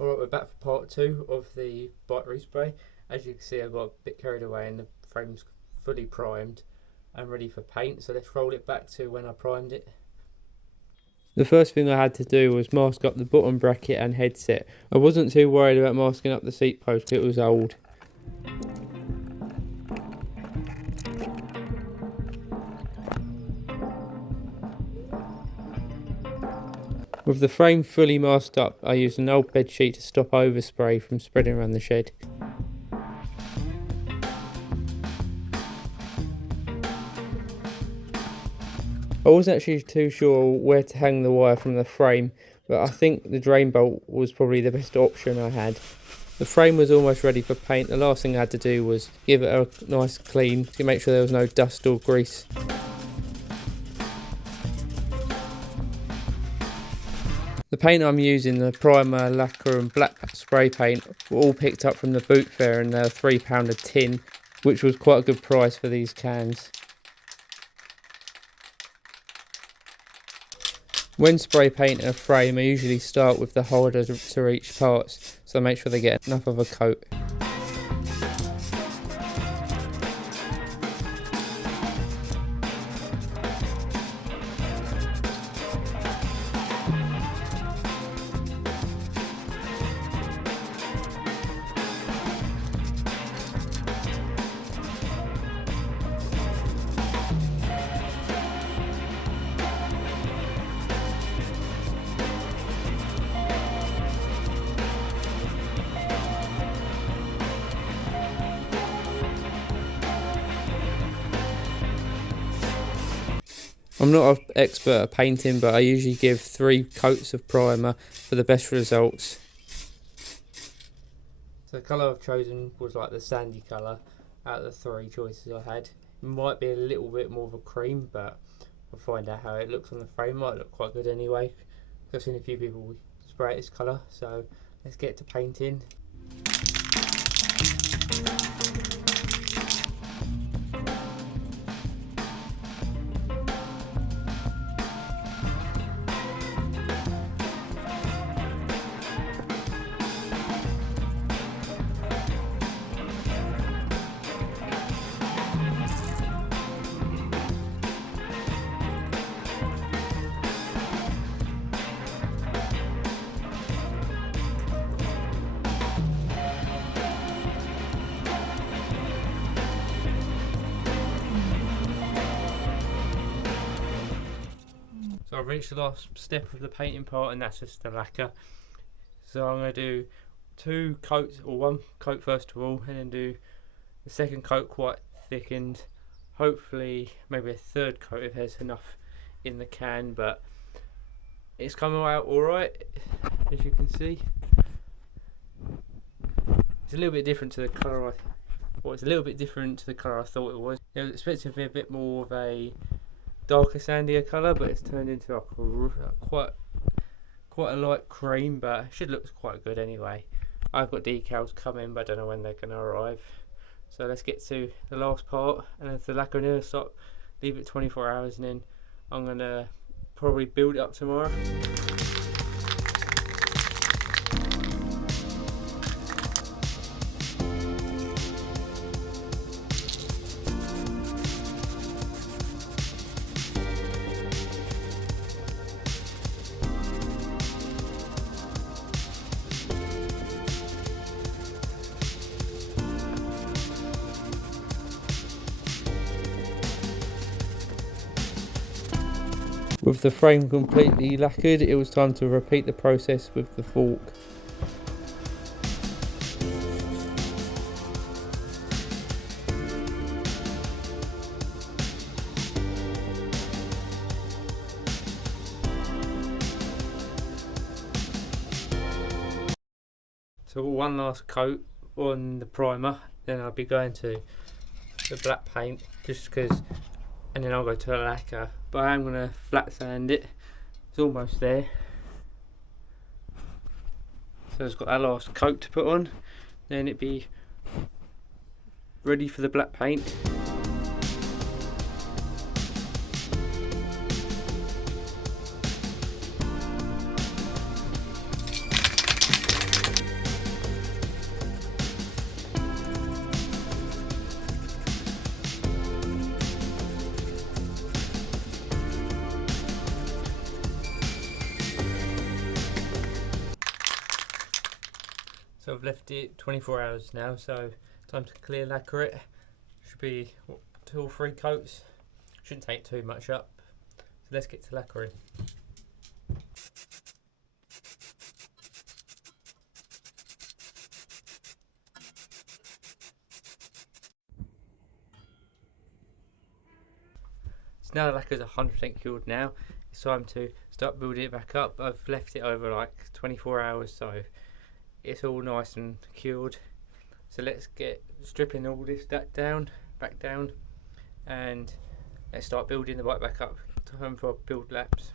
Alright, we're back for part 2 of the bike respray. As you can see, I got a bit carried away and the frame's fully primed and ready for paint, so let's roll it back to when I primed it. The first thing I had to do was mask up the bottom bracket and headset. I wasn't too worried about masking up the seat post because it was old. With the frame fully masked up, I used an old bed sheet to stop overspray from spreading around the shed. I wasn't actually too sure where to hang the wire from the frame, but I think the drain bolt was probably the best option I had. The frame was almost ready for paint. The last thing I had to do was give it a nice clean to make sure there was no dust or grease. The paint I'm using, the primer, lacquer and black spray paint, were all picked up from the boot fair, and they're £3 a tin, which was quite a good price for these cans. When spray painting a frame, I usually start with the harder to reach parts, so I make sure they get enough of a coat. I'm not an expert at painting, but I usually give 3 coats of primer for the best results. So the colour I've chosen was like the sandy colour out of the 3 choices I had. It might be a little bit more of a cream, but we'll find out how it looks on the frame. Might look quite good anyway. I've seen a few people spray it this colour, so let's get to painting. So I've reached the last step of the painting part, and that's just the lacquer. So I'm going to do 2 coats, or 1 coat first of all, and then do the second coat quite thickened. Hopefully maybe a 3rd coat if there's enough in the can, but it's coming out alright, as you can see. It's a little bit different to the colour it's a little bit different to the colour I thought it was. It was expected to be a bit more of a darker sandier colour, but it's turned into a quite a light cream, but it should look quite good anyway. I've got decals coming, but I don't know when they're going to arrive. So let's get to the last part, and if the lacquer near stop, leave it 24 hours, and then I'm going to probably build it up tomorrow. With the frame completely lacquered, it was time to repeat the process with the fork. So one last coat on the primer, then I'll be going to the black paint, just because, and then I'll go to the lacquer. But I am going to flat sand it. It's almost there. So it's got that last coat to put on, then it'd be ready for the black paint. So I've left it 24 hours now, so time to clear lacquer it. Should be 2 or 3 coats. Shouldn't take too much up. So let's get to lacquering. So now the lacquer's 100% cured now, it's time to start building it back up. I've left it over like 24 hours, so it's all nice and cured. So let's get stripping all this back down, and let's start building the bike back up. Time for build laps.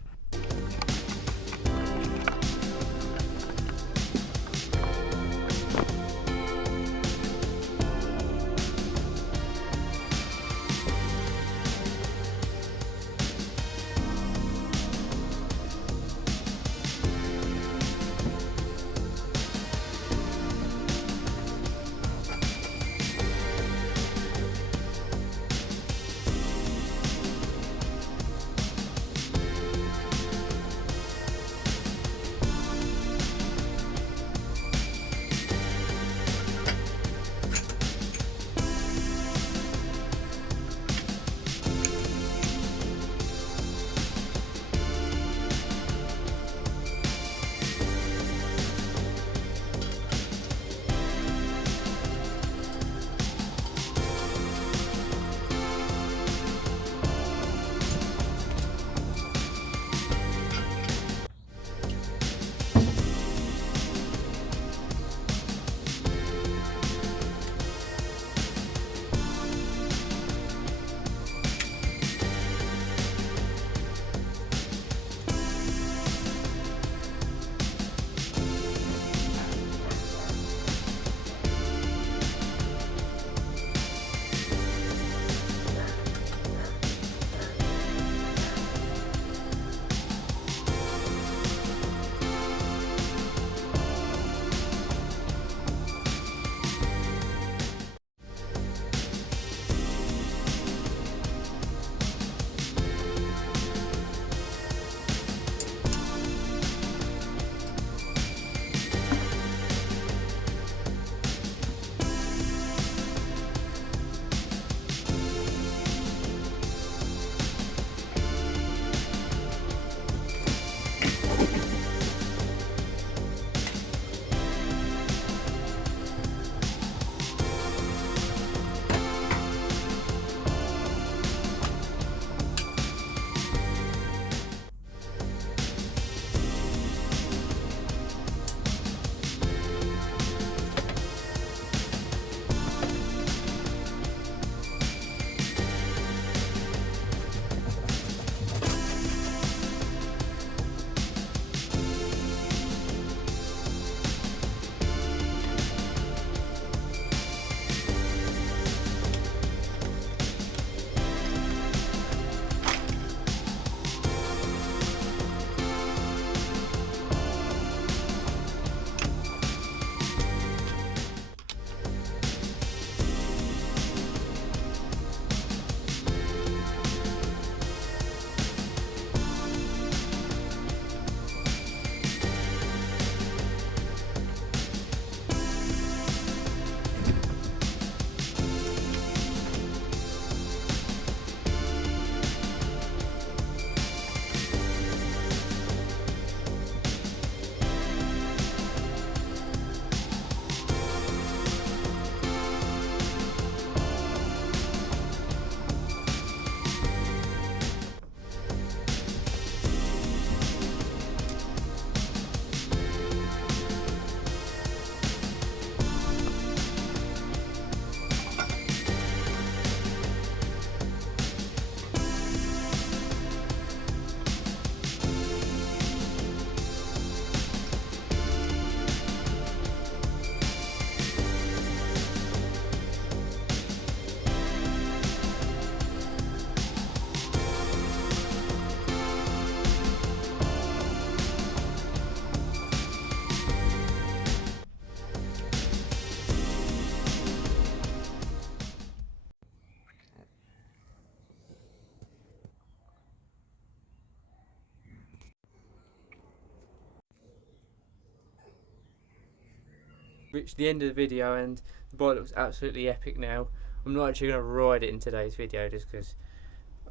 reached the end of the video and the bike looks absolutely epic now. I'm not actually going to ride it in today's video just because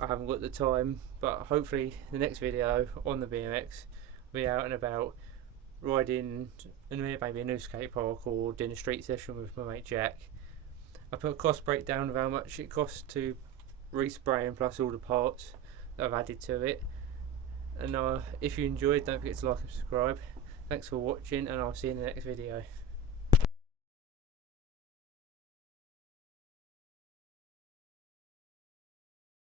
I haven't got the time, but hopefully the next video on the BMX will be out and about riding maybe a new skate park or doing a street session with my mate Jack. I put a cost breakdown of how much it costs to respray and plus all the parts that I've added to it. And if you enjoyed, don't forget to like and subscribe. Thanks for watching, and I'll see you in the next video.